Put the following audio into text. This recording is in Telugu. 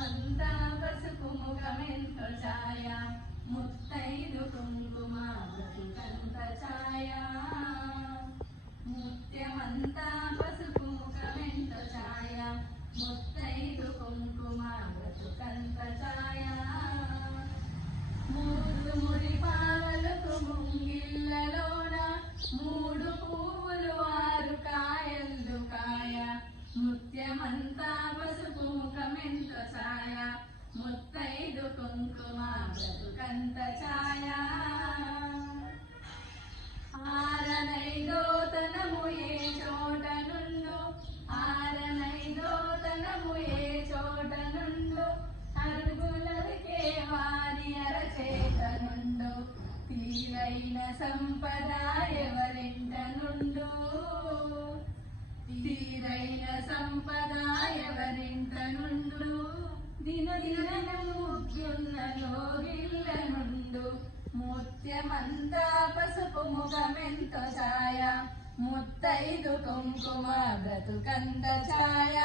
ముత్యమంతా పసుపు ముఖమెంతో ఛాయ ముత్తైదు కుంకుమ బ్రతుకంత ఛాయ ముత్యమంతా పసుపు ముఖమెంతో ఛాయ ముత్తైదు కుంకుమ బ్రతుకంత ఛాయ మూడు ముడి పావలకు ముంగిళ్ళలోన మూడు పువ్వులు ఆరు కాయలు కాయ ముత్యమంతా పసుపు ముఖమెంత ఛాయ ముత్తైదు కుంకుమ బ్రతుకంత ఛాయ ఆరనైదో తనము ఏ చోట నుండు ఆరనైదో తనము ఏ చోట నుండు అరుగులకే వారి అరచేత నుండు తీరైన సంపద ఎవరింట నుండు తీరైన సంపద ఎవరింట నుండు దినదినమున్న లోగిళ్ళ నుండు ముత్యమంతా పసుపు ముఖమెంతో ఛాయ ముత్తైదు కుంకుమ బ్రతుకంత ఛాయ